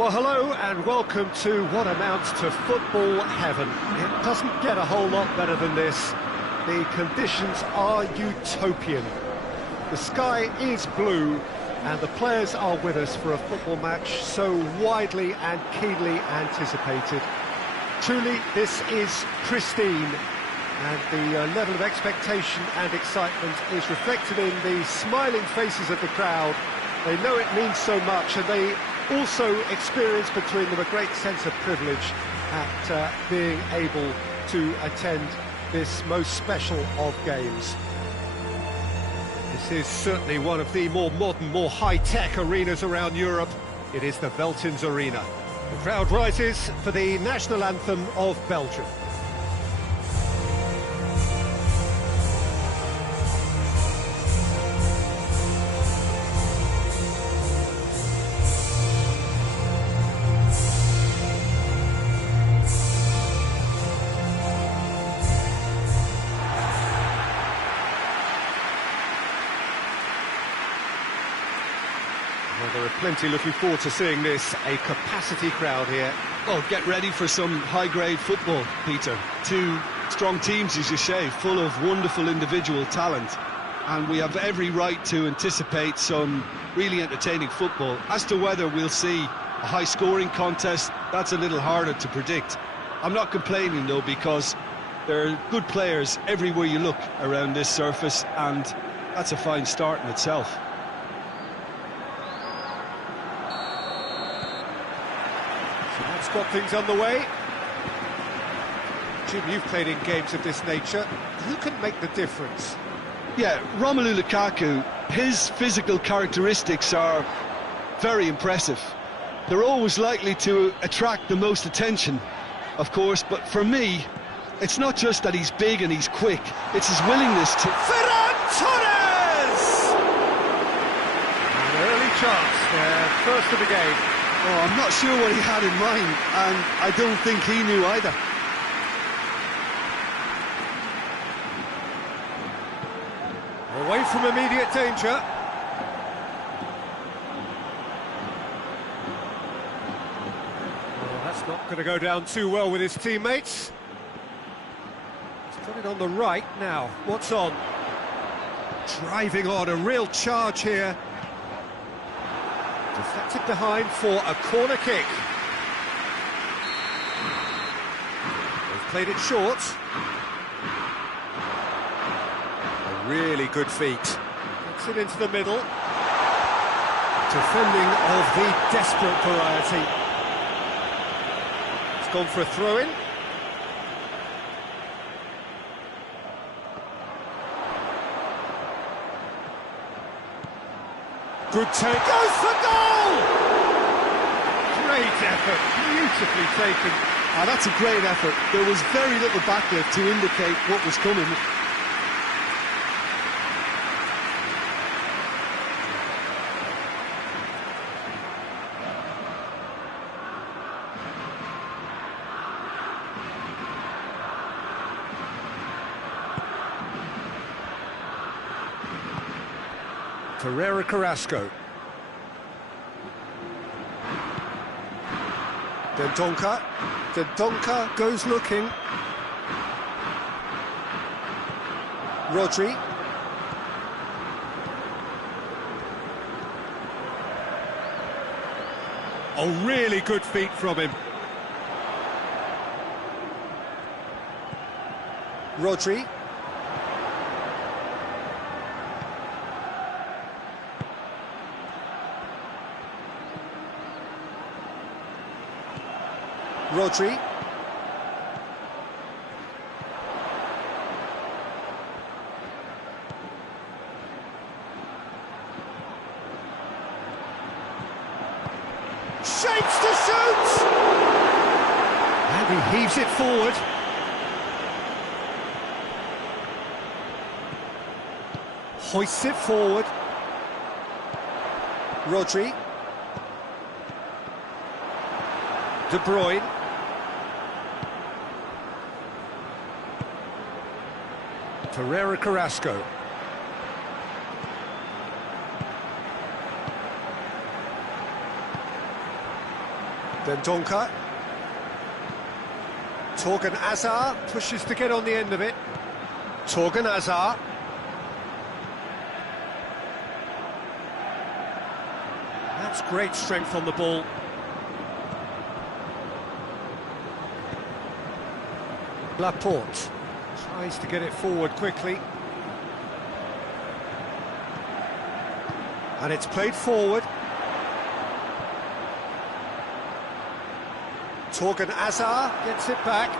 Well, hello and welcome to what amounts to football heaven. It doesn't get a whole lot better than this. The conditions are utopian. The sky is blue and the players are with us for a football match so widely and keenly anticipated. Truly, this is pristine, and the level of expectation and excitement is reflected in the smiling faces of the crowd. They know it means so much, and they also experience between them a great sense of privilege at being able to attend this most special of games. This is certainly one of the more modern, more high-tech arenas around Europe. It is the Veltins Arena. The crowd rises for the national anthem of Belgium. Well, there are plenty looking forward to seeing this, a capacity crowd here. Oh, get ready for some high-grade football, Peter. Two strong teams, as you say, full of wonderful individual talent. And we have every right to anticipate some really entertaining football. As to whether we'll see a high-scoring contest, that's a little harder to predict. I'm not complaining, though, because there are good players everywhere you look around this surface, and that's a fine start in itself. That's got things underway. Jim, you've played in games of this nature. Who can make the difference? Yeah, Romelu Lukaku, his physical characteristics are very impressive. They're always likely to attract the most attention, of course, but for me, it's not just that he's big and he's quick, it's his willingness to... Ferran Torres! An early chance there, first of the game. Oh, I'm not sure what he had in mind, and I don't think he knew either. Away from immediate danger. Well, that's not going to go down too well with his teammates. He's got it on the right now. What's on? Driving on, a real charge here. Deflected behind for a corner kick. They've played it short. A really good feat. Gets it into the middle. Defending of the desperate variety. It's gone for a throw-in. Good take, goes for goal! Great effort, beautifully taken. Ah, that's a great effort. There was very little backlift to indicate what was coming. Herrera Carrasco. Dendoncker. Dendoncker goes looking. Rodri. Oh, really good feet from him. Rodri. Rodri. Shapes to shoot! And he heaves it forward. Hoists it forward. Rodri. De Bruyne. Herrera Carrasco. Donka. Torgan Hazard pushes to get on the end of it. Torgan Hazard. That's great strength on the ball. Laporte tries to get it forward quickly. And it's played forward. Torgan Hazard gets it back.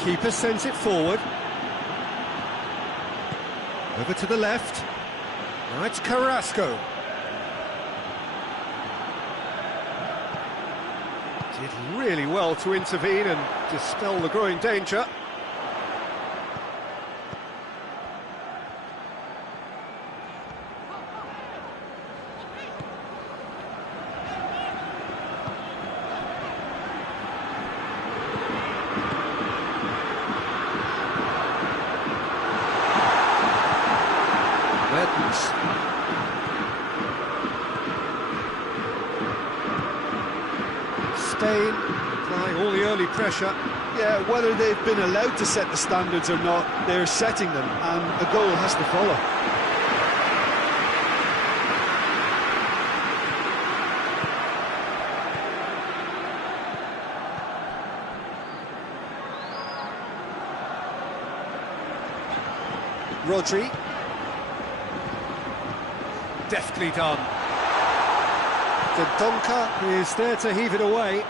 Keeper sends it forward. Over to the left. Now it's Carrasco. Did really well to intervene and dispel the growing danger. Spain applying all the early pressure. Yeah, whether they've been allowed to set the standards or not, they're setting them, and a goal has to follow. Rodri. Deftly done. Donka is there to heave it away.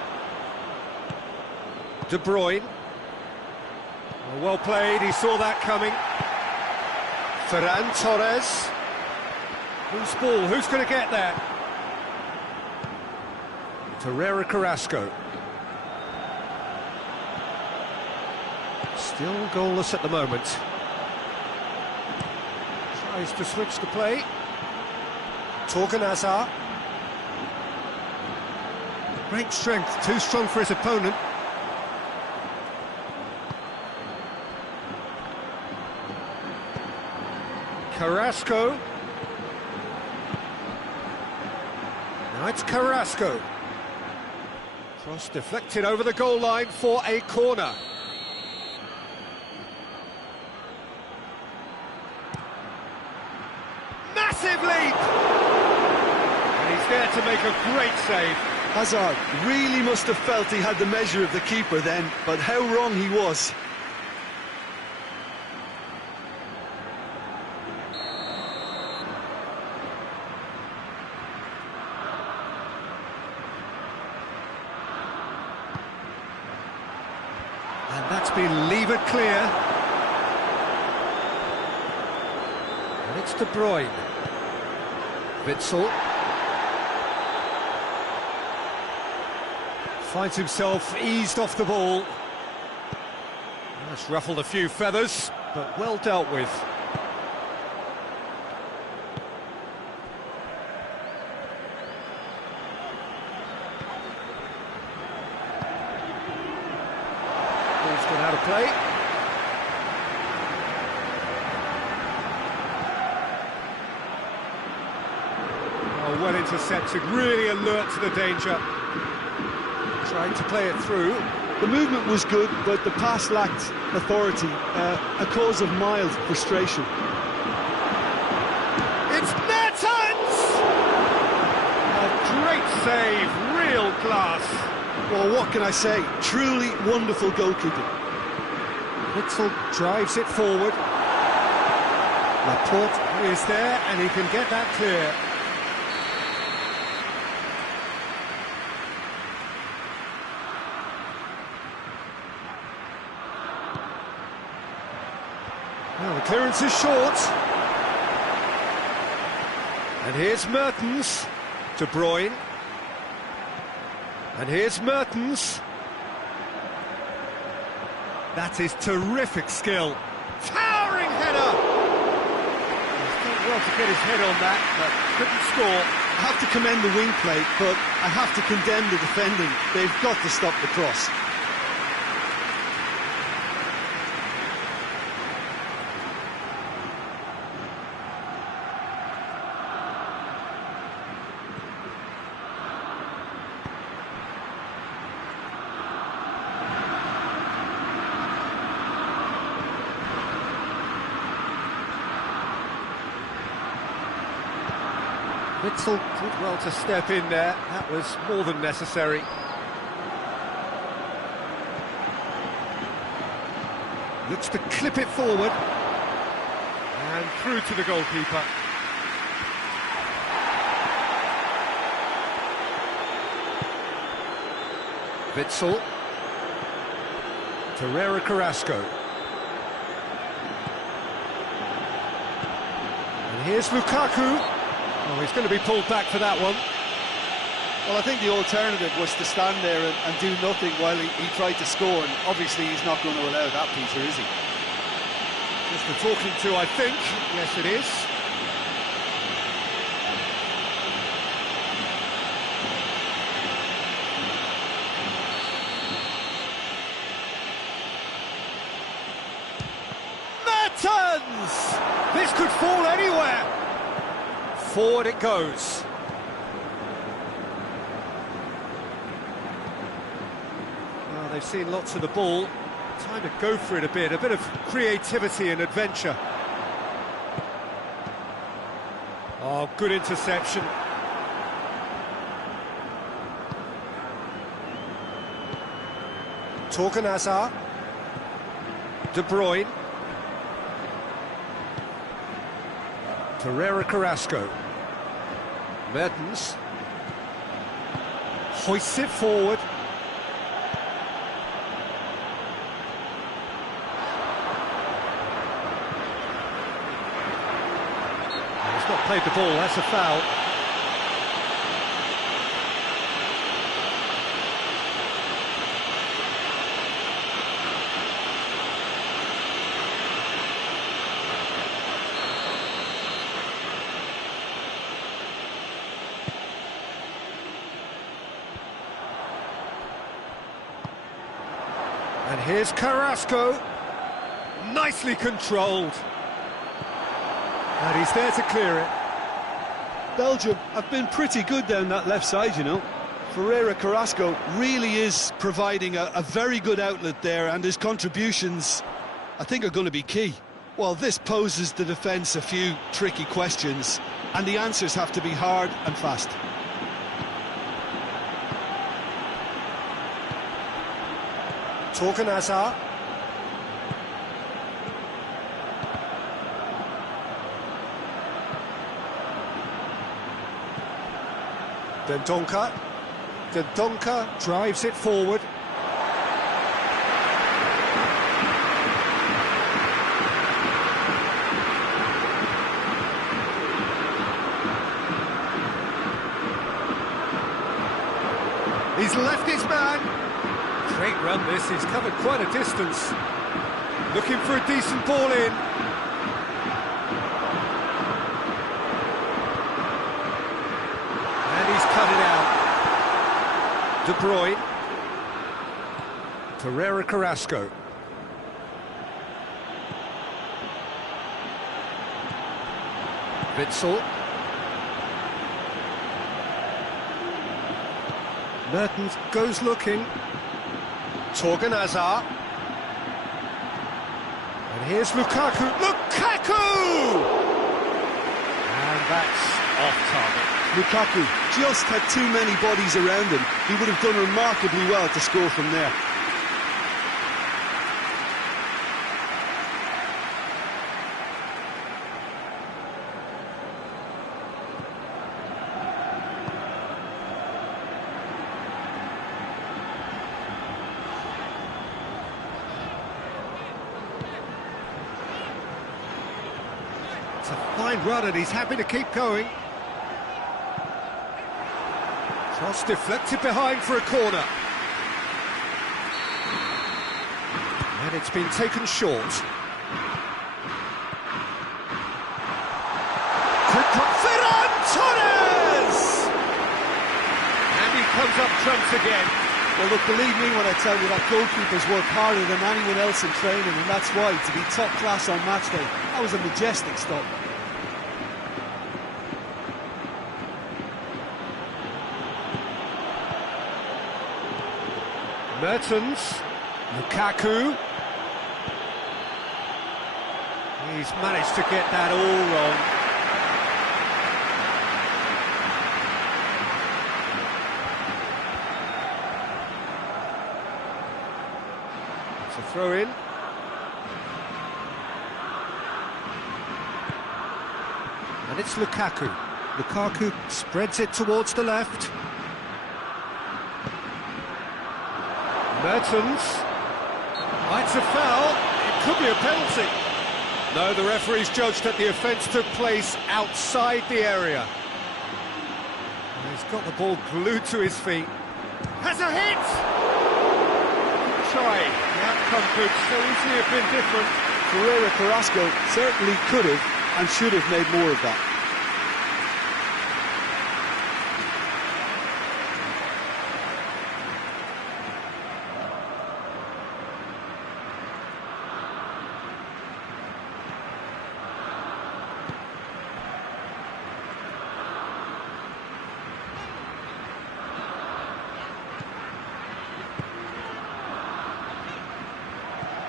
De Bruyne. Well played, he saw that coming. Ferran Torres. Whose ball? Who's going to get there? Torreira Carrasco. Still goalless at the moment. Tries to switch the play. Torgan Hazard. Great strength, too strong for his opponent. Carrasco. Now it's Carrasco. Cross deflected over the goal line for a corner. Massive leap! And he's there to make a great save. Hazard really must have felt he had the measure of the keeper then, but how wrong he was. And that's been levered clear. And it's De Bruyne. Witsel. Finds himself eased off the ball. That's ruffled a few feathers, but well dealt with. Ball's gone out of play. Oh, well intercepted, really alert to the danger. Trying to play it through. The movement was good, but the pass lacked authority, a cause of mild frustration. It's Mertens! A great save, real class. Well, what can I say? Truly wonderful goalkeeping. Witsel drives it forward. Laporte is there, and he can get that clear. Well, the clearance is short. And here's Mertens. De Bruyne. And here's Mertens. That is terrific skill. Towering header! He's done well to get his head on that, but couldn't score. I have to commend the wing play, but I have to condemn the defending. They've got to stop the cross. Witzel did well to step in there. That was more than necessary. Looks to clip it forward. And through to the goalkeeper. Witzel. Torreira Carrasco. And here's Lukaku. Oh, he's going to be pulled back for that one. Well, I think the alternative was to stand there and do nothing while he tried to score, and obviously he's not going to allow that, Peter, is he? Just the talking to, I think. Yes, it is. Mertens! This could fall anywhere. Forward it goes. Well, they've seen lots of the ball. Time to go for it a bit of creativity and adventure. Oh, good interception. Torgan Hazard. De Bruyne. Torreira Carrasco. Mertens. Hoists it forward. He's not played the ball, that's a foul. And here's Carrasco, nicely controlled. And he's there to clear it. Belgium have been pretty good down that left side, you know. Torreira Carrasco really is providing a very good outlet there, and his contributions, I think, are going to be key. Well, this poses the defence a few tricky questions, and the answers have to be hard and fast. Torgan Hazard. Dendoncker. Dendoncker drives it forward. He's left his man. Great run this, he's covered quite a distance. Looking for a decent ball in. And he's cut it out. De Bruyne. Torreira Carrasco. Witzel. Mertens goes looking. Torgan Hazard. And here's Lukaku. Lukaku! And that's off target. Lukaku just had too many bodies around him. He would have done remarkably well to score from there. It's a fine run and he's happy to keep going. Cross deflected behind for a corner. And it's been taken short. Quick drop, Ferran Torres! And he comes up trumps again. Well, look, believe me when I tell you that goalkeepers work harder than anyone else in training, and that's why, to be top class on match day, that was a majestic stop. Mertens, Lukaku. He's managed to get that all wrong. a throw in. And it's Lukaku. Lukaku spreads it towards the left. Mertens. Oh, it's a foul. It could be a penalty. No, the referee's judged that the offence took place outside the area. And he's got the ball glued to his feet. Has a hit! Try. The outcome could so easily have been different. Ferreira Carrasco certainly could have and should have made more of that.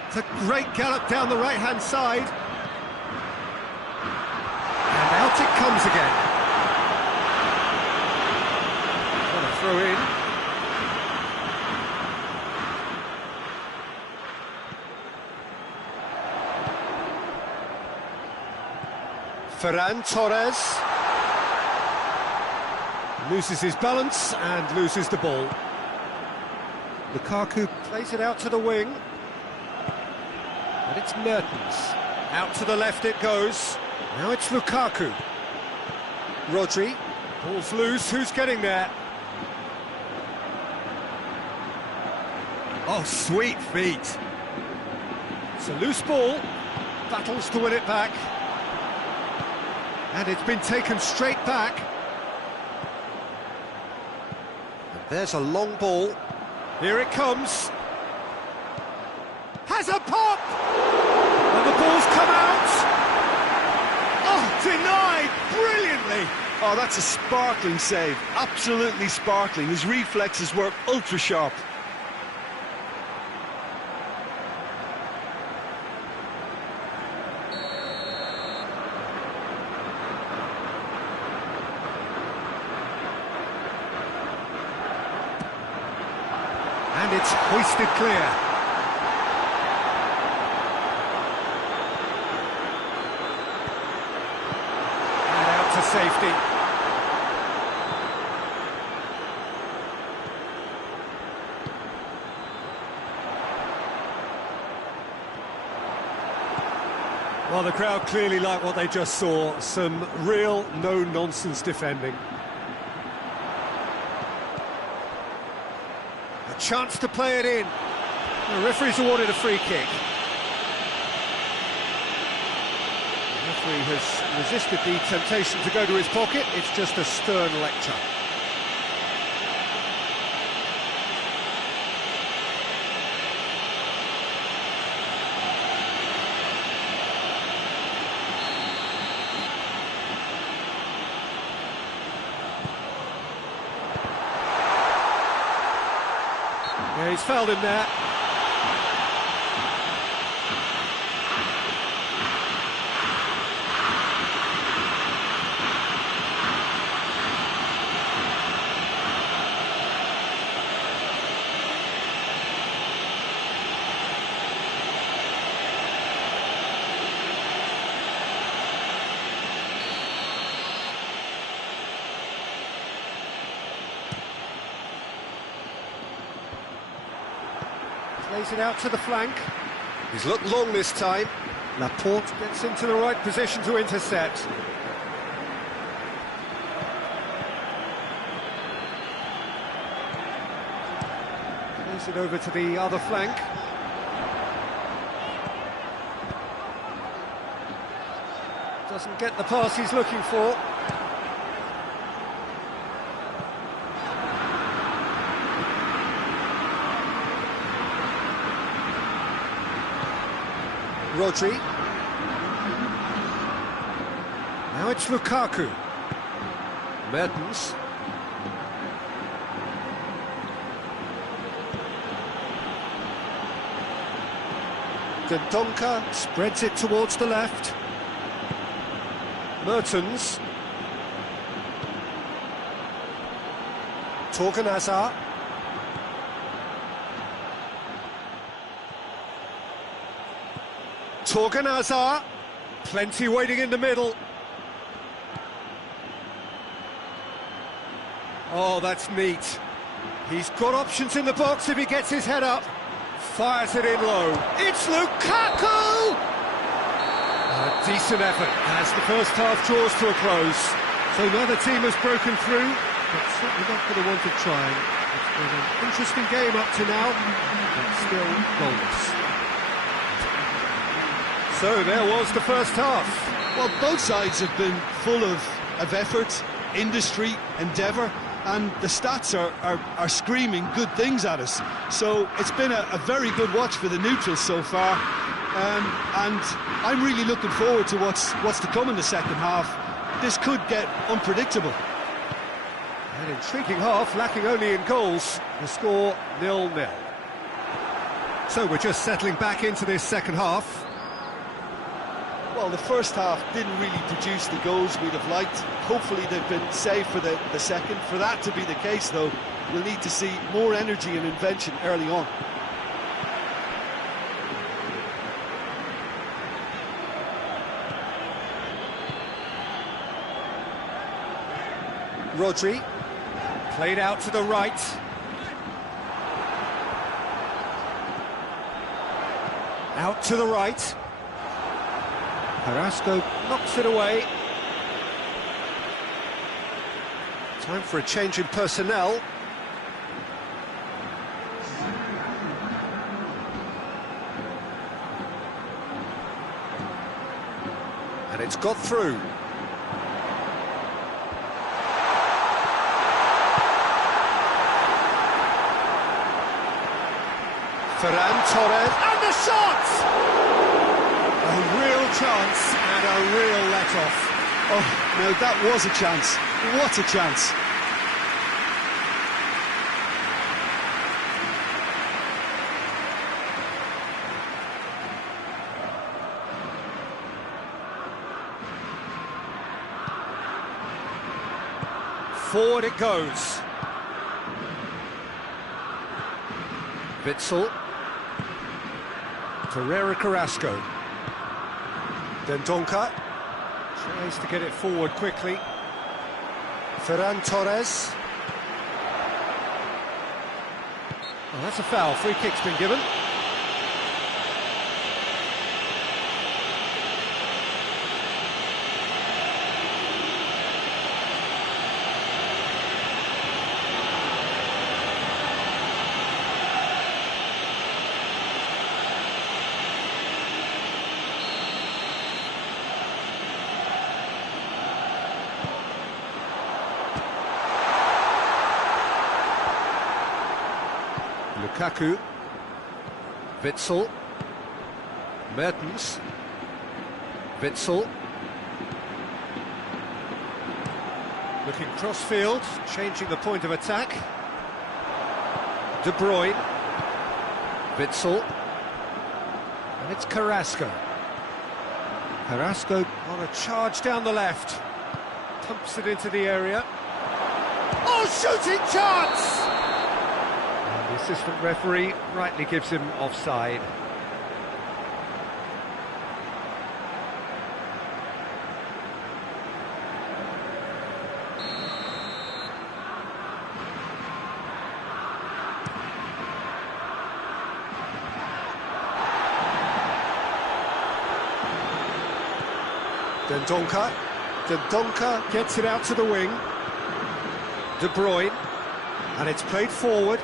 It's a great gallop down the right-hand side. And out it comes again. What a throw in. Ferran Torres. Loses his balance and loses the ball. Lukaku plays it out to the wing. And it's Mertens. Out to the left it goes. Now it's Lukaku. Rodri. Ball's loose. Who's getting there? Oh, sweet feet. It's a loose ball. Battles to win it back. And it's been taken straight back. And there's a long ball. Here it comes. Has a pop! And the ball's come out! Oh, denied brilliantly! Oh, that's a sparkling save, absolutely sparkling. His reflexes were ultra sharp. And it's hoisted clear. To safety. Well, the crowd clearly like what they just saw. Some real no-nonsense defending. A chance to play it in. The referee's awarded a free kick. The referee has resisted the temptation to go to his pocket. It's just a stern lecture. Yeah, he's fouled him there. Plays it out to the flank. He's looked long this time. Laporte gets into the right position to intercept. Plays it over to the other flank. Doesn't get the pass he's looking for. Rodri. Now it's Lukaku. Mertens. Dendoncker spreads it towards the left. Mertens. Torgan Hazard. Torgan Hazard, plenty waiting in the middle. Oh, that's neat. He's got options in the box if he gets his head up. Fires it in low. It's Lukaku! A decent effort as the first half draws to a close. So neither team has broken through, but certainly not for the want of trying. It's been an interesting game up to now, but still goalless. So there was the first half. Well, both sides have been full of effort, industry, endeavour, and the stats are screaming good things at us. So it's been a very good watch for the neutrals so far, and I'm really looking forward to what's to come in the second half. This could get unpredictable. An intriguing half, lacking only in goals. The score 0-0. So we're just settling back into this second half. Well, the first half didn't really produce the goals we'd have liked. Hopefully they've been saved for the second. For that to be the case, though, we'll need to see more energy and invention early on. Rodri, played out to the right. Out to the right. Carrasco knocks it away. Time for a change in personnel. And it's got through. Ferran Torres, and the shot! A real chance and a real let-off. Oh, no, that was a chance. What a chance. Forward it goes. Witsel. Ferreira Carrasco. Dendoncker tries to get it forward quickly. Ferran Torres. Oh, that's a foul. Free kick's been given. Lukaku, Witsel, Mertens, Witsel, looking cross-field, changing the point of attack, De Bruyne, Witsel, and it's Carrasco. Carrasco on a charge down the left, pumps it into the area. Oh, shooting chance! The assistant referee rightly gives him offside. Dendoncker gets it out to the wing. De Bruyne, and it's played forward.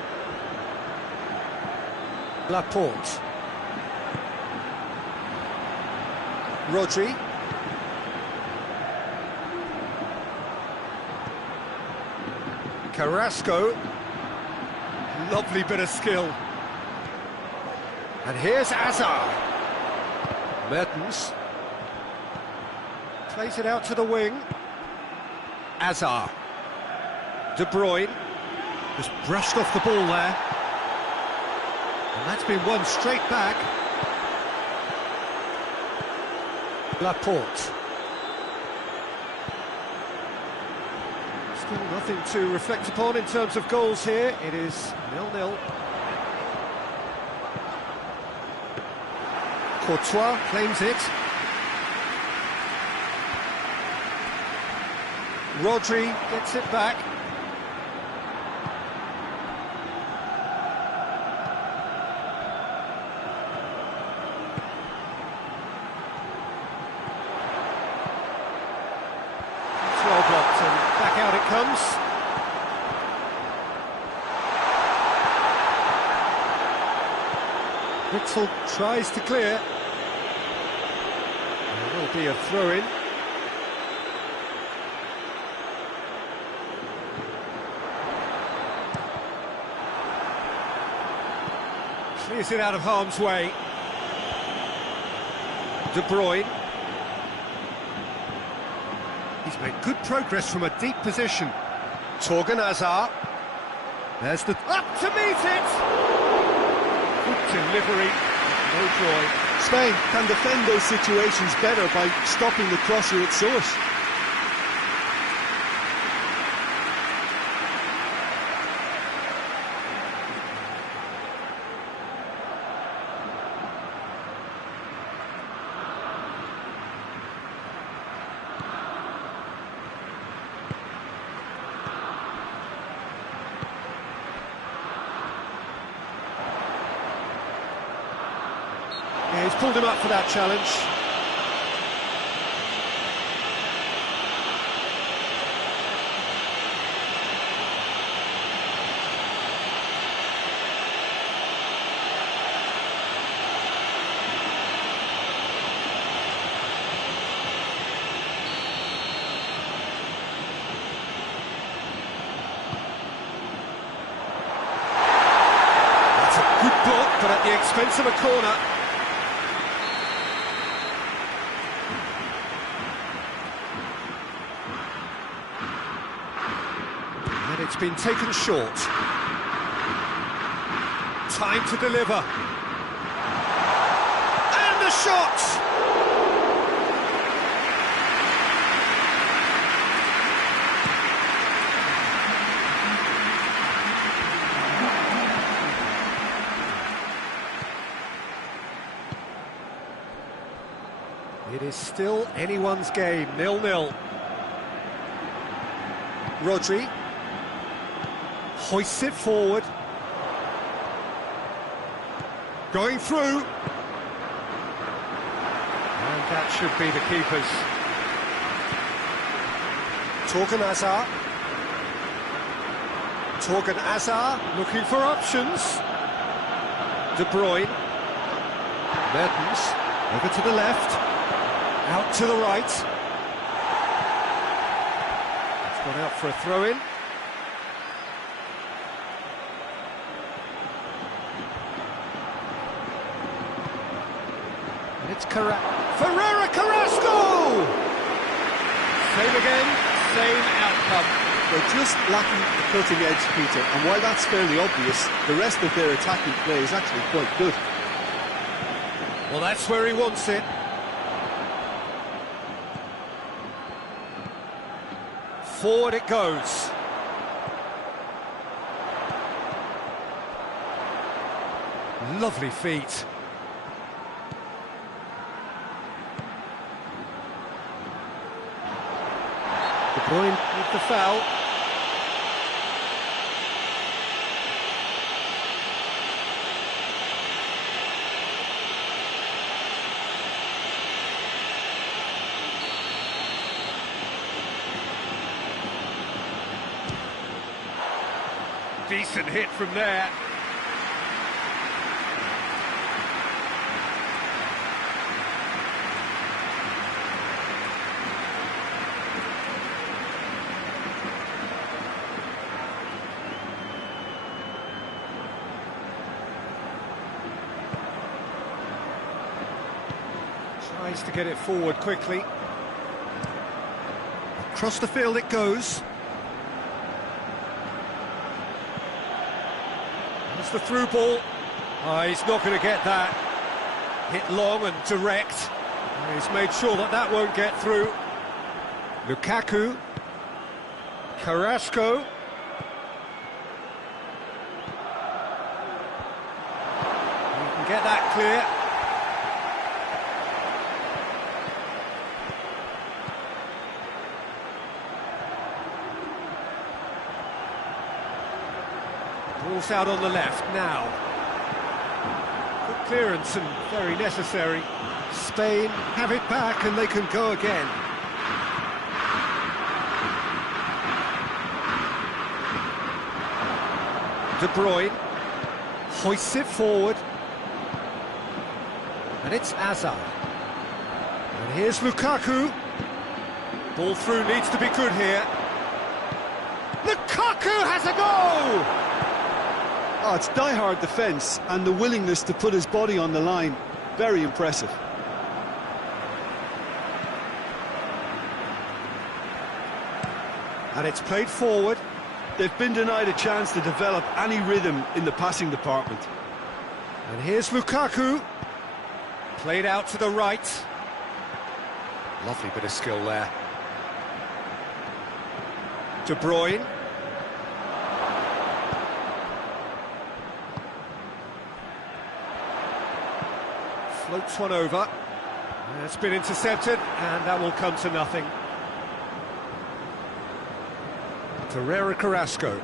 Laporte. Rodri. Carrasco. Lovely bit of skill. And here's Hazard. Mertens. Plays it out to the wing. Hazard. De Bruyne. Just brushed off the ball there. And that's been won straight back. Laporte. Still nothing to reflect upon in terms of goals here. It is 0-0. Courtois claims it. Rodri gets it back. It's well blocked and back out it comes. Witzel tries to clear. There will be a throw-in. Clears it out of harm's way. De Bruyne. He's made good progress from a deep position. Torgan Hazard. There's the... Up to meet it! Good delivery, no joy. Spain can defend those situations better by stopping the crosser at source. Yeah, he's pulled him up for that challenge. That's a good block, but at the expense of a corner. It's been taken short. Time to deliver. And the shot! It is still anyone's game, 0-0. Rodri hoists it forward. Going through. And that should be the keepers. Torgan Hazard. Torgan Hazard looking for options. De Bruyne. Mertens over to the left. Out to the right. It's gone out for a throw-in. It's Ferreira Carrasco! Same again, same outcome. They're just lacking the cutting edge, Peter, and while that's fairly obvious, the rest of their attacking play is actually quite good. Well, that's where he wants it. Forward it goes. Lovely feet. De Bruyne with the foul. Decent hit from there. Tries to get it forward quickly. Across the field it goes. It's the through ball. Oh, he's not going to get that. Hit long and direct. He's made sure that that won't get through. Lukaku. Carrasco. He can get that clear. Ball's out on the left now. Good clearance and very necessary. Spain have it back and they can go again. De Bruyne hoists it forward. And it's Hazard. And here's Lukaku. Ball through needs to be good here. Lukaku has a goal! Oh, it's die-hard defence and the willingness to put his body on the line. Very impressive. And it's played forward. They've been denied a chance to develop any rhythm in the passing department. And here's Lukaku. Played out to the right. Lovely bit of skill there. De Bruyne. Floats one over. It's been intercepted, and that will come to nothing. Herrera Carrasco.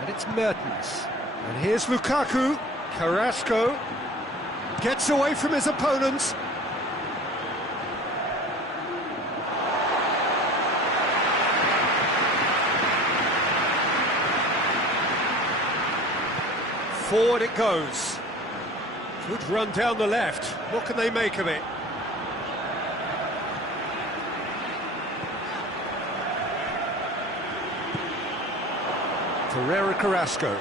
And it's Mertens. And here's Lukaku. Carrasco gets away from his opponents. Forward it goes. Good run down the left. What can they make of it? Herrera Carrasco.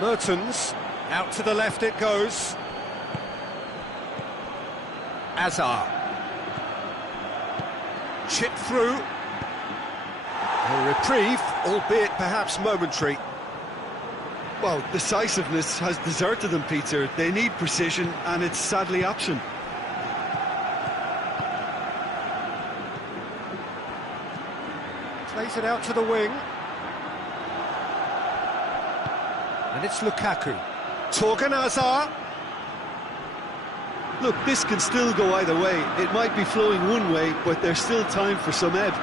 Mertens, out to the left it goes. Hazard. Chip through. A reprieve, albeit perhaps momentary. Well, decisiveness has deserted them, Peter. They need precision, and it's sadly absent. Plays it out to the wing. And it's Lukaku. Torgan Hazard. Look, this can still go either way. It might be flowing one way, but there's still time for some ebb.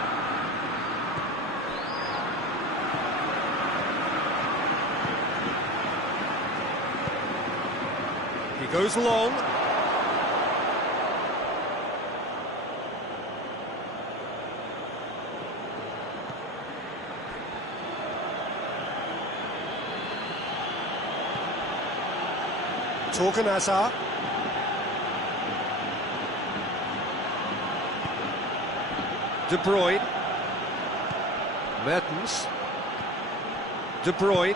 He goes long. Torgan Hazard. De Bruyne. Mertens. De Bruyne.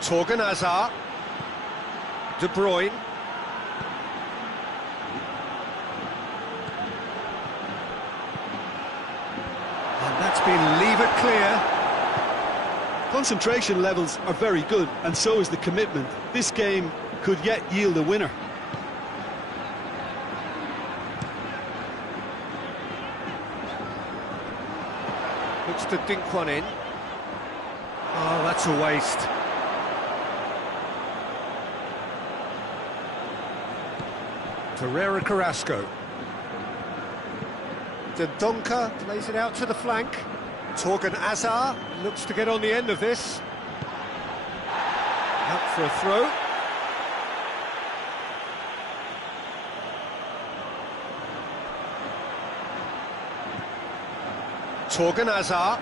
Torgan Hazard. De Bruyne. And that's been levered clear. Concentration levels are very good, and so is the commitment. This game could yet yield a winner. Looks to dink one in. Oh, that's a waste. Herrera Carrasco. Dendoncker plays it out to the flank. Torgan Hazard looks to get on the end of this. Out for a throw. Torgan Hazard.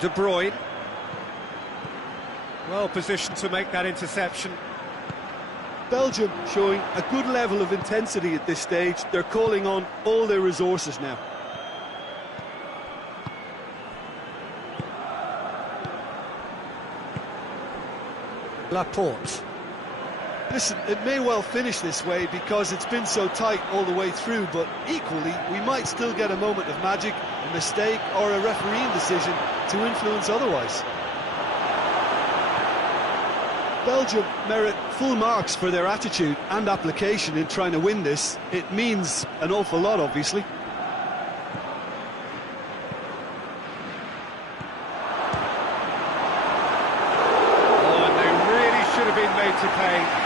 De Bruyne. Well positioned to make that interception. Belgium showing a good level of intensity at this stage. They're calling on all their resources now. Laporte. Listen, it may well finish this way because it's been so tight all the way through, but equally, we might still get a moment of magic, a mistake or a refereeing decision to influence otherwise. Belgium merit full marks for their attitude and application in trying to win this. It means an awful lot, obviously. Oh, and they really should have been made to pay.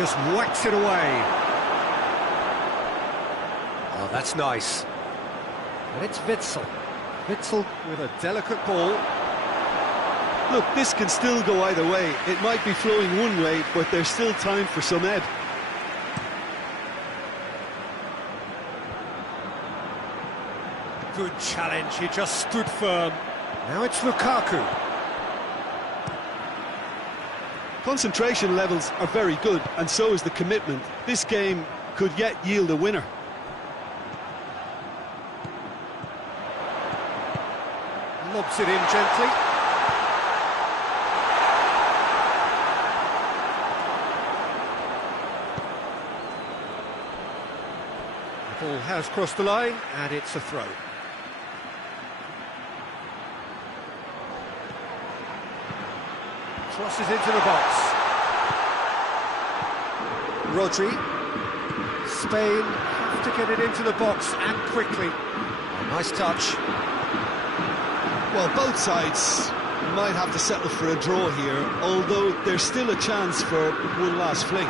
just whacks it away. Oh, that's nice. And it's Witsel. Witsel with a delicate ball. Look, this can still go either way. It might be flowing one way, but there's still time for some ebb. Good challenge, he just stood firm. Now it's Lukaku. Concentration levels are very good, and so is the commitment. This game could yet yield a winner. Lobs it in gently. The ball has crossed the line, and it's a throw. Crosses into the box. Rodri. Spain have to get it into the box, and quickly. Oh, nice touch. Well, both sides might have to settle for a draw here, although there's still a chance for one last fling.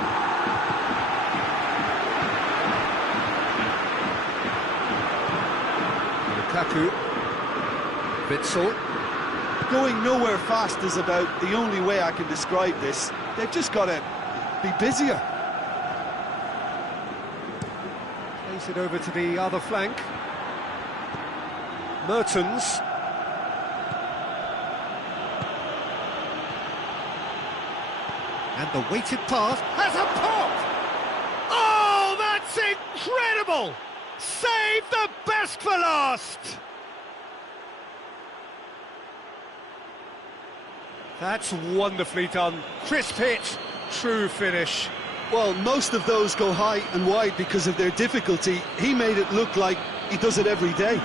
Lukaku. Witsel. Going nowhere fast is about the only way I can describe this. They've just got to be busier. Plays it over to the other flank. Mertens. And the weighted pass has a pop! Oh, that's incredible! Save the best for last! That's wonderfully done. Crisp hit, true finish. Well, most of those go high and wide because of their difficulty. He made it look like he does it every day.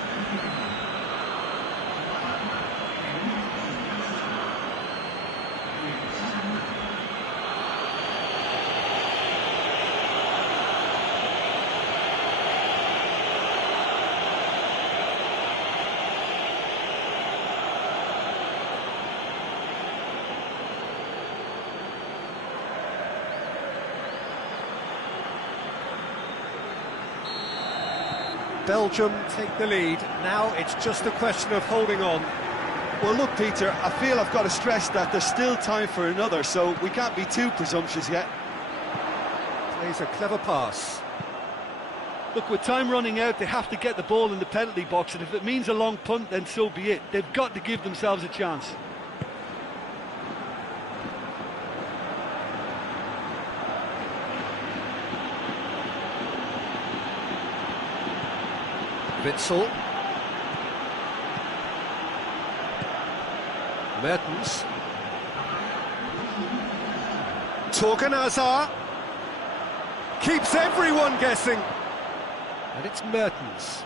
Belgium take the lead. Now it's just a question of holding on. Well, look, Peter, I feel I've got to stress that there's still time for another, so we can't be too presumptuous yet. Plays a clever pass. Look, with time running out, they have to get the ball in the penalty box, and if it means a long punt, then so be it. They've got to give themselves a chance. Witsel. Mertens. Torgan Hazard. Keeps everyone guessing. And it's Mertens.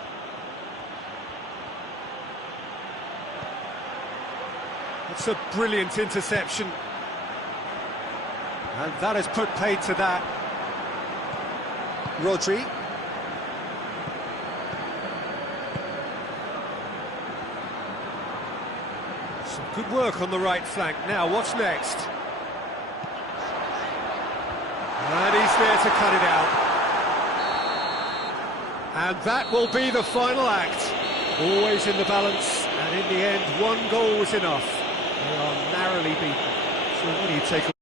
It's a brilliant interception. And that has put paid to that. Rodri. Some good work on the right flank. Now, what's next? And he's there to cut it out. And that will be the final act. Always in the balance, and in the end, one goal was enough. They are narrowly beaten. So what do you take away?